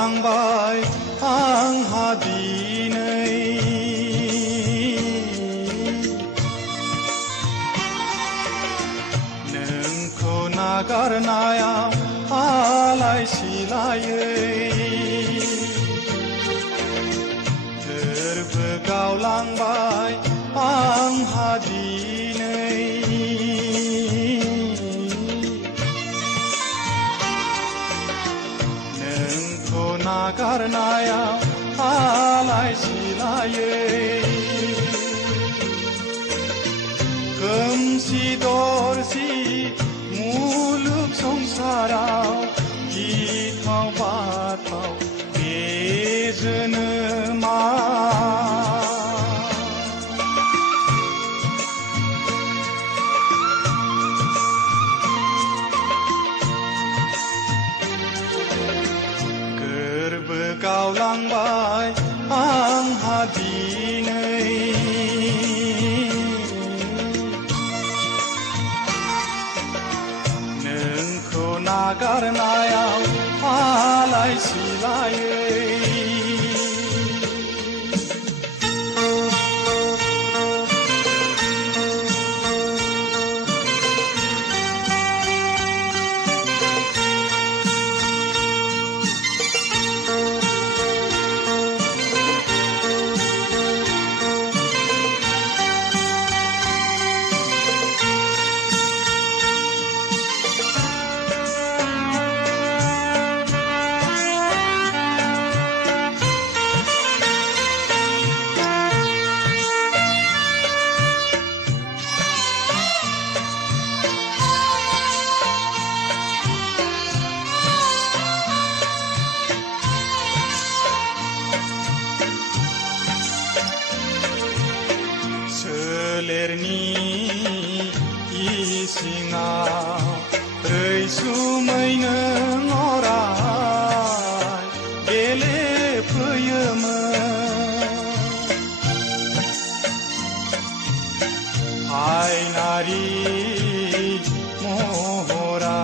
गावलांबाय आंहा दिनै नोंखौ नागारनायाव आलाय सिलायै गोरबो गावलांबाय आंहा दिनै नोंखौ नागारनायाव आलाय सिलायै खोमसि दरसि मुलुग संसाराव गिथाव बाथाव बे जोनोमा गोरबो गावलांबाय आंहा दिनै नोंखौ नागारनायाव आलाय सिलायै सोलेरनि इसिङाव रैसुमै नों अराय गेलेफैयोमोन हायनारि महरा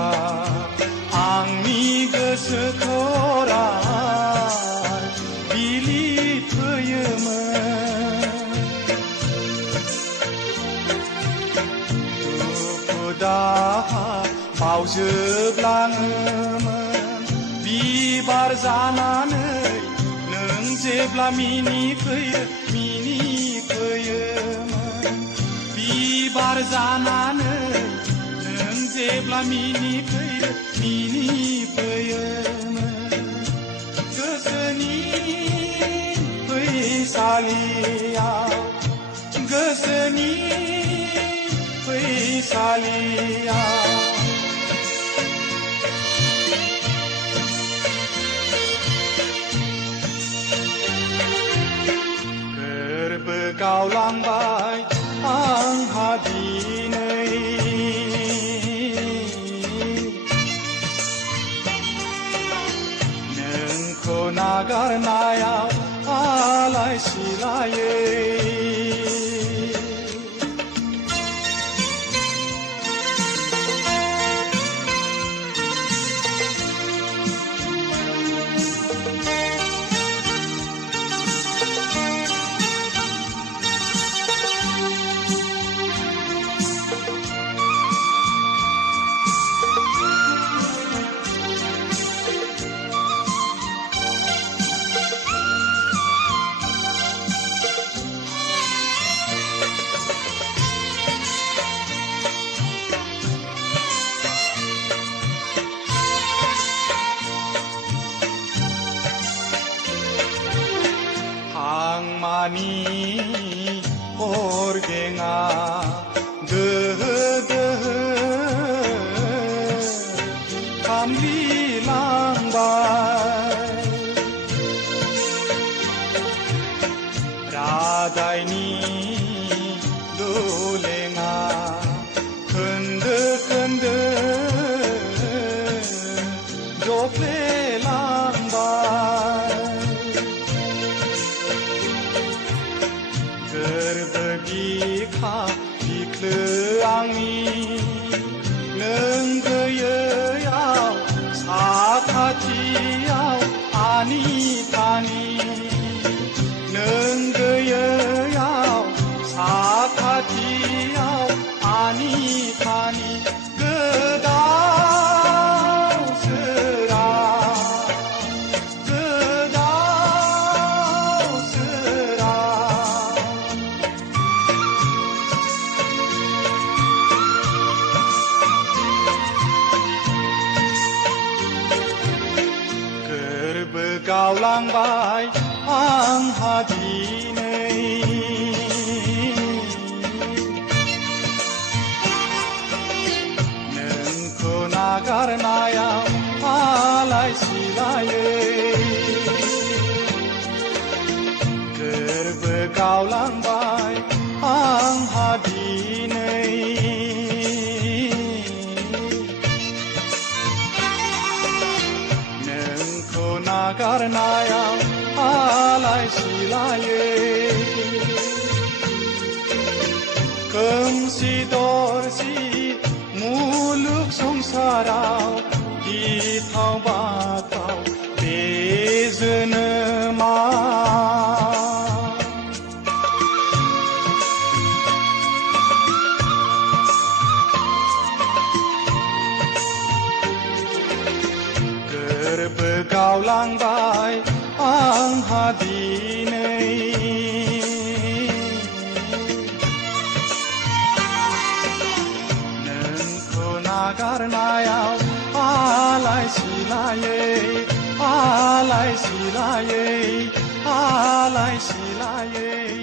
आंनि गोसोखौ अराय बिलिफैयोमोन दाहा बावजोबलाङोमोन बिबार जानानै नों जेब्ला मिनिफैयोमोन बिबार जानानै नों जेब्ला मिनिफैयोमोन गोसोनि फैसालियाव गोसोनि फैसालिया गोरबो गावलांबाय आंहा दिनै नोंखौ नागारनायाव आलाय सिलायै हांमानि अरगेङा दोहो दोहो खामग्लिलांबाय रादायनि दुलेङा खोन्दो खोन्दो जफ्लेलांबाय गोरबो बिखा बिख्लो आंनि नों गैयैयाव साखाथियाव 아니다니 능그여야오 사카지야오 아니다니 그다우스라 Gaulangbay ang hadinay Nung ko nagarnayam alay silayay Gaulangbay ang hadinay Nagarnayam alay silayay Kemsidorsi muluk songsaraw Itaw bataw bezenema Gaulangbay ang hadinay Nung ko nagarnayam alay silayay alay silayay alay silayay